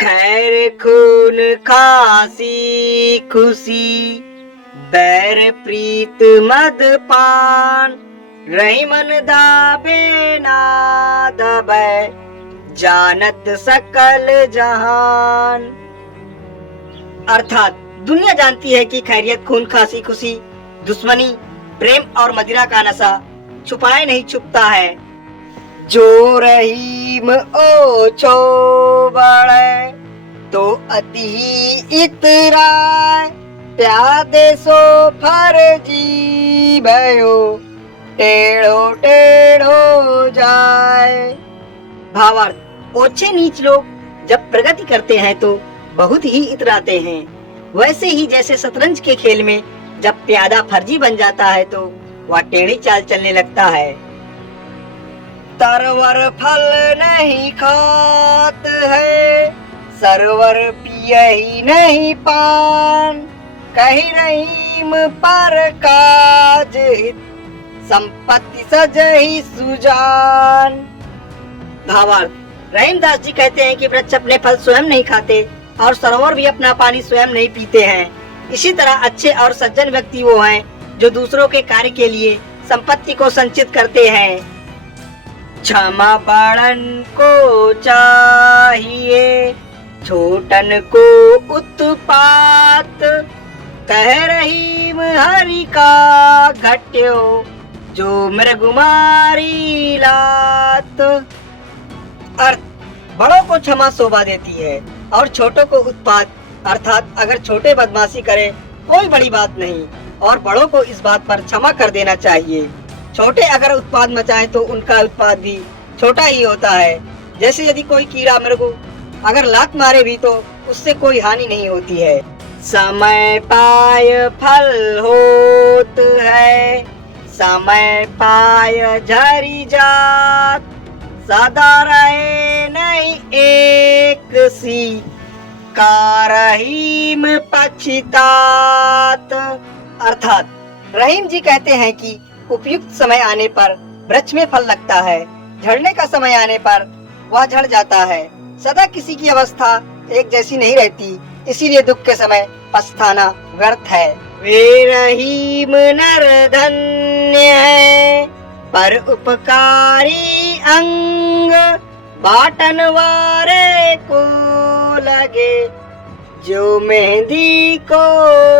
खैर खून खांसी खुशी बैर प्रीत मद पान रही मन दाबे ना दबै जानत सकल जहान। अर्थात दुनिया जानती है कि खैरियत खून खांसी खुशी दुश्मनी प्रेम और मदिरा का नशा छुपाए नहीं छुपता है। जो रहीम ओ छो बड़े तो अति ही इतराय प्यादे सो फर्जी भयो टेढ़ो टेढ़ो जाए। भावार्थ, ओछे नीच लोग जब प्रगति करते हैं तो बहुत ही इतराते हैं। वैसे ही जैसे शतरंज के खेल में जब प्यादा फर्जी बन जाता है तो वह टेढ़ी चाल चलने लगता है। तरवर फल नहीं खात है सरवर पियहि नहीं पान कही रहीम पर काज हित संपत्ति सजहि सुजान। भावार्थ, रहीमदास जी कहते हैं कि वृक्ष अपने फल स्वयं नहीं खाते और सरोवर भी अपना पानी स्वयं नहीं पीते हैं। इसी तरह अच्छे और सज्जन व्यक्ति वो हैं जो दूसरों के कार्य के लिए संपत्ति को संचित करते हैं। क्षमा बड़न को चाहिए छोटन को उत्पात कह रहीम हरि का घट्यो जो मृगुमारी लात। अर्थ, बड़ों को क्षमा शोभा देती है और छोटों को उत्पात, अर्थात अगर छोटे बदमाशी करें कोई बड़ी बात नहीं और बड़ों को इस बात पर क्षमा कर देना चाहिए। छोटे अगर उत्पाद मचाएं तो उनका उत्पाद भी छोटा ही होता है। जैसे यदि कोई कीड़ा मृगु अगर लात मारे भी तो उससे कोई हानि नहीं होती है। समय पाय फल होत है समय पाय झरी जात सदा रहे नहीं एक सी का रहीम पछितात। अर्थात रहीम जी कहते हैं कि उपयुक्त समय आने पर वृक्ष में फल लगता है, झड़ने का समय आने पर वह झड़ जाता है। सदा किसी की अवस्था एक जैसी नहीं रहती, इसीलिए दुख के समय पछताना व्यर्थ है। वे रहीम नर धन्य है पर उपकारी अंग बाटन वारे को लगे जो मेहंदी को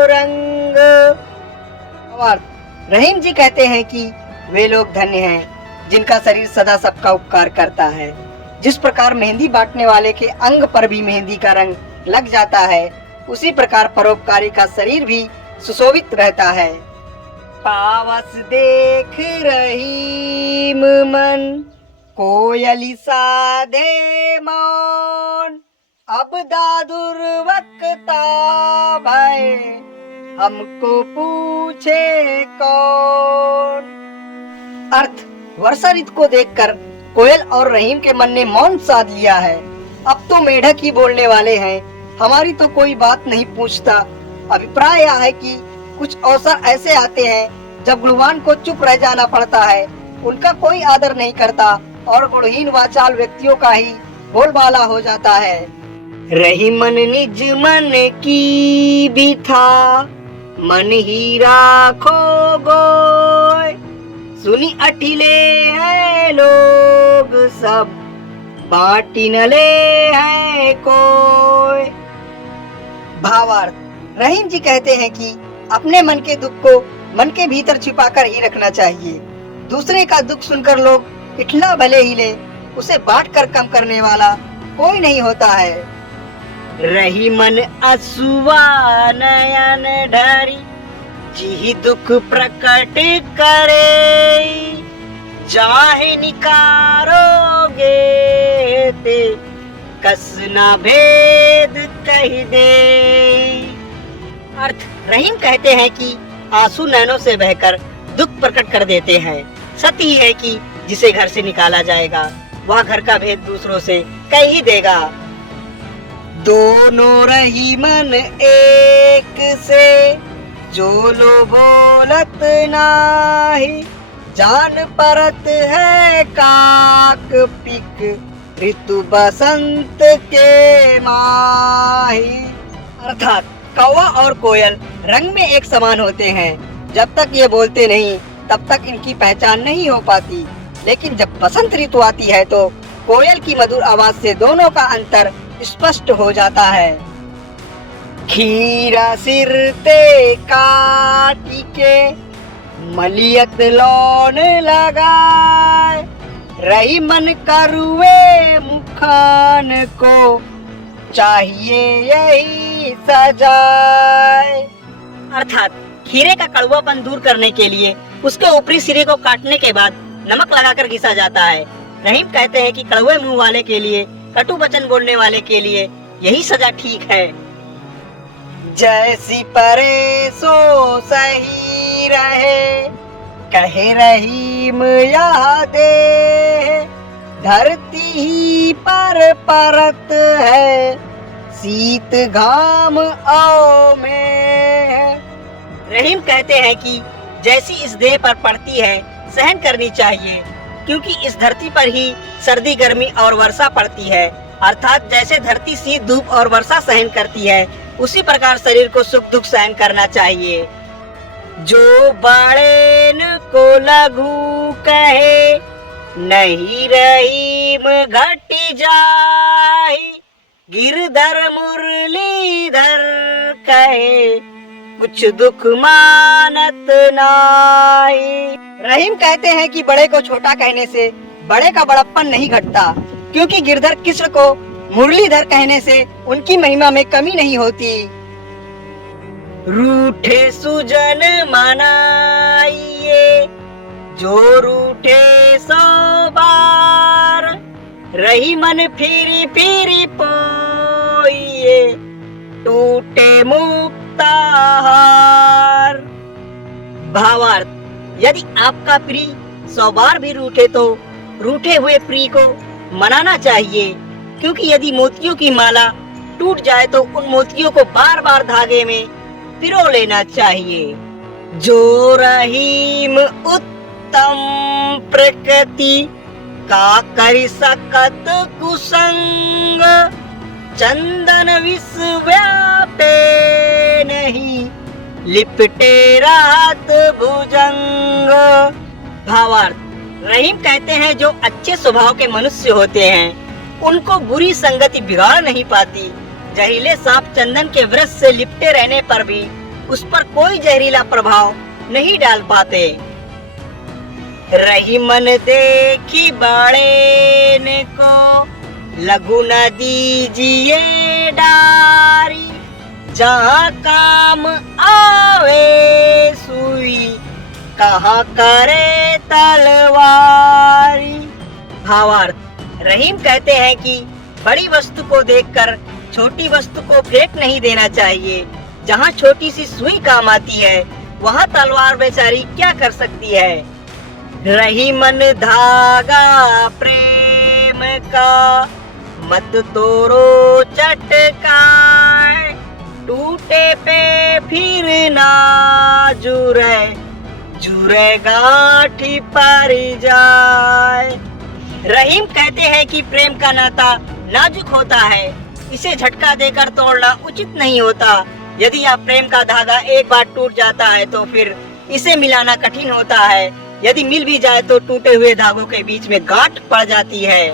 रंग। रहीम जी कहते हैं कि वे लोग धन्य हैं जिनका शरीर सदा सबका उपकार करता है। जिस प्रकार मेहंदी बांटने वाले के अंग पर भी मेहंदी का रंग लग जाता है, उसी प्रकार परोपकारी का शरीर भी सुशोभित रहता है। पावस देख रहीम मन कोयली साधे मौन अब दादुर वक्ता भय हमको पूछे कौन। अर्थ, वर्षा ऋतु को देखकर कोयल और रहीम के मन ने मौन साध लिया है। अब तो मेढक ही बोलने वाले हैं, हमारी तो कोई बात नहीं पूछता। अभिप्राय यह है कि कुछ अवसर ऐसे आते हैं जब गुणवान को चुप रह जाना पड़ता है, उनका कोई आदर नहीं करता और गुणहीन वाचाल व्यक्तियों का ही बोलबाला हो जाता है। रही मन निज मन की भी था मन ही राखो गोय सुनी अठिले हैं लोग सब बाटी न ले है कोई। भावार्थ, रहीम जी कहते हैं कि अपने मन के दुख को मन के भीतर छिपाकर ही रखना चाहिए। दूसरे का दुख सुनकर लोग इठला भले ही ले, उसे बांट कर कम करने वाला कोई नहीं होता है। रही मन असुआ नयन ढरी जी दुख प्रकट करे चाहे निकारोगे ते कसना भेद कह दे। अर्थ, रहीम कहते हैं कि आंसू नैनों से बहकर दुख प्रकट कर देते हैं। सत्य ही है कि जिसे घर से निकाला जाएगा वह घर का भेद दूसरों से कह ही देगा। दोनों रही मन एक से जो लो बोलत नाही जान परत है काक पिक ऋतु बसंत के माही। अर्थात कौवा और कोयल रंग में एक समान होते हैं। जब तक ये बोलते नहीं तब तक इनकी पहचान नहीं हो पाती, लेकिन जब बसंत ऋतु आती है तो कोयल की मधुर आवाज से दोनों का अंतर स्पष्ट हो जाता है। खीरा सिर ते काटी के मलियत लौन लगाए, रही मन करुए मुखान को चाहिए यही सजाए। अर्थात खीरे का कड़वापन दूर करने के लिए उसके ऊपरी सिरे को काटने के बाद नमक लगाकर घिसा जाता है। रहीम कहते हैं कि कड़वे मुंह वाले के लिए, कटु वचन बोलने वाले के लिए यही सजा ठीक है। जैसी परे सो सही रहे, कहे रहीम यादे, धरती ही पर परत है, शीत घाम आओ में। रहीम कहते हैं कि जैसी इस देह पर पड़ती है सहन करनी चाहिए, क्योंकि इस धरती पर ही सर्दी गर्मी और वर्षा पड़ती है। अर्थात जैसे धरती शीत धूप और वर्षा सहन करती है, उसी प्रकार शरीर को सुख दुख सहन करना चाहिए। जो बड़े न को लघु कहे, नहीं रहीम घट जाई, गिरधर मुरलीधर कहे, कुछ दुख मानत नाई। रहीम कहते हैं कि बड़े को छोटा कहने से बड़े का बड़प्पन नहीं घटता, क्योंकि गिरधर कृष्ण को मुरलीधर कहने से उनकी महिमा में कमी नहीं होती। रूठे सुजन मनाइए, जो रूठे सो बार, रही मन फिरी फिरी पोइए, टूटे मुक्ता हार। भावार्थ, यदि आपका प्रिय 100 बार भी रूठे तो रूठे हुए प्रिय को मनाना चाहिए, क्योंकि यदि मोतियों की माला टूट जाए तो उन मोतियों को बार बार धागे में पिरो लेना चाहिए। जो रहीम उत्तम प्रकृति का कर सकत कुसंग, चंदन विष व्यापे नहीं, लिपटे रात भुजंग। भावार्थ, रहीम कहते हैं जो अच्छे स्वभाव के मनुष्य होते हैं उनको बुरी संगति बिगाड़ नहीं पाती। जहरीले सांप चंदन के वृक्ष से लिपटे रहने पर भी उस पर कोई जहरीला प्रभाव नहीं डाल पाते। रही मन देखी बड़े ने को, लघु न दीजिए डारी, जहाँ काम आवे सुई, कहाँ करे तलवारी। भावार्थ, रहीम कहते हैं कि बड़ी वस्तु को देखकर छोटी वस्तु को फेंक नहीं देना चाहिए। जहाँ छोटी सी सुई काम आती है वहाँ तलवार बेचारी क्या कर सकती है। रही मन धागा प्रेम का, मत तोड़ो चटकाए, टूटे पे फिर ना जुरे, जुरे गांठी पर जाए। रहीम कहते हैं कि प्रेम का नाता नाजुक होता है, इसे झटका देकर तोड़ना उचित नहीं होता। यदि आप प्रेम का धागा एक बार टूट जाता है तो फिर इसे मिलाना कठिन होता है। यदि मिल भी जाए तो टूटे हुए धागों के बीच में गांठ पड़ जाती है।